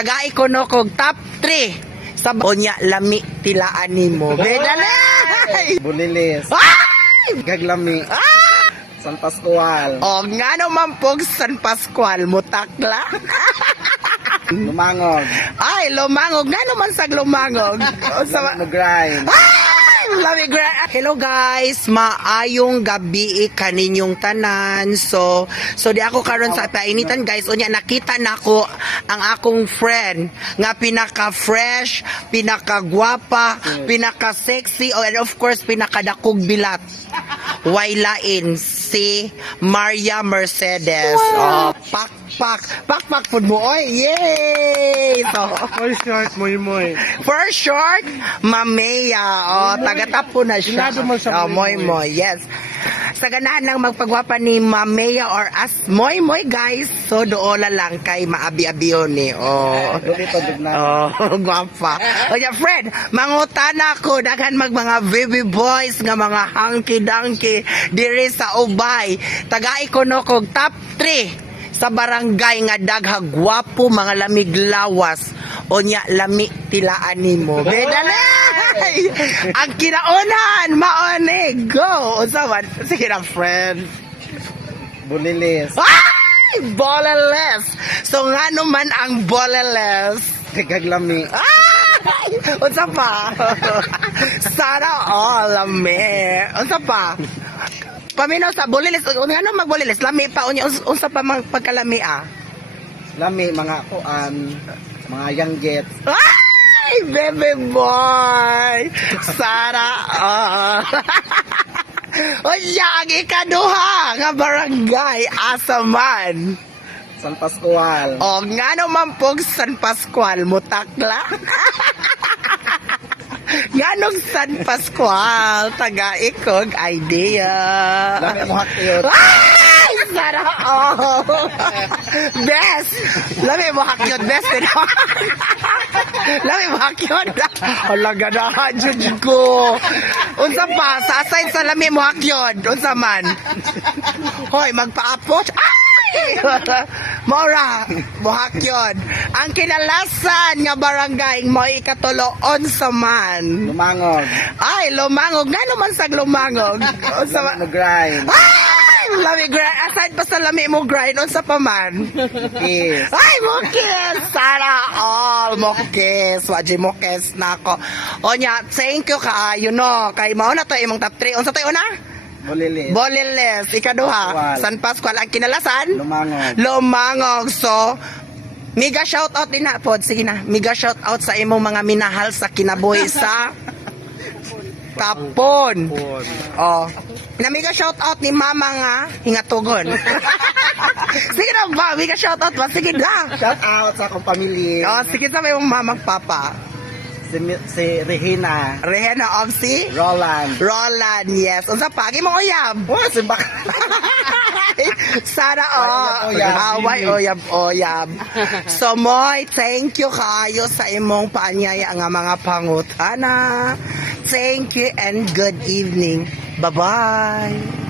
Tagai ko no kog top 3 sa Onya lami tilaan nimo. Bedalay. Bulilis, Ay! Gaglami, San Pascual, O nga naman pog San Pascual mutakla. Lumangog, Ay, lumangog nga naman sa lumangog. O sa Nugray, Hello guys, maayong gabi kaninyong tanan. So di ako karon sa painitan guys. Unya nakita nako ang akong friend nga pinaka-fresh, pinaka-gwapa, pinaka-sexy, and of course pinaka-dakog bilat. Waylain si Maria Mercedes. Oh, pak pud mo oy. Yay! So for short, moy. for short, Mamea. Oh, taga-tapo na siya. Sinado mo siya, Oh, moy. Yes. Sa ganahan lang magpagwapa ni Mamea or as moy guys. So doola lang kay maabi-abiyon ni. Oh. Dito na. Oh, gwapa. O ya, friend, mangutana ko daghan mga baby boys nga mga hanky-danky diri sa Ubay. Tagai ko no kog top 3 sa barangay nga dagha gwapo mga lamig lawas. Onya lami tilaan nimo. Bedalay. Ang kinaunan maone go. Usawan sige na friend. Bulilis, Ay! Boleles. So nga naman ang boleles. Gaglami, Ay! Unsa pa? Sana all lami. Unsa pa? Paminaw sa boleles. Ano magboleles? Lami pa unya unsa pa mang pagkalami ah? Lami, mga kuan, mga yanggit, Ay! Baby boy! Sana all. Unya ang ikaduha nga barangay Asaman. San Pascual, O nga naman pog San Pascual mutakla. Ganong San Pascual taga-ikog idea. Lami mo hakyot, Ay! Sana all. Best! Lami mo hakyod, best din ako. Lami mo hakyod. Hala ganahan, Diyos ko. Unsa pa, sa aside sa lami mo hakyod, unsa man. Hoy, magpa-apot. Ay! Mora, buhakyod. Ang kinalasan nga barangay mo ikatuloon sa man. Lumangog, Ay, lumangog. Nga naman sa lumangog. Unsa man. Nugray, Ay! Lami grind. Aside pa sa lami mo grind, unsa pa man. Kiss, Ay, mukis! Sana all mukis. Waji mukis na ako. Onya, thank you kaayo no. Kay mao na to imong top 3. Unsa tayo na? Bulilis, Boleles. Ikaduha. Pascual. San Pascual. Ang kinalasan? Lumangog, Lumangog. So, mega shout out din na pod. Sige na. Mega shout out sa imong mga minahal sa kinabuhi sa Kapon. Oh. Na mega shout out ni mama nga hingatugon. Sige na ba? Mega shout out ba? Sige na. shout out sa akong pamilya, Oh, sige sa imong mamang papa. si Regina, Rehena of si Roland, Roland, yes. Unsa pa? Gimong uyab. si Bak, Sana all. Away oyab. So moy, thank you kayo sa imong paanyaya nga mga pangutana. Thank you and good evening. Bye-bye.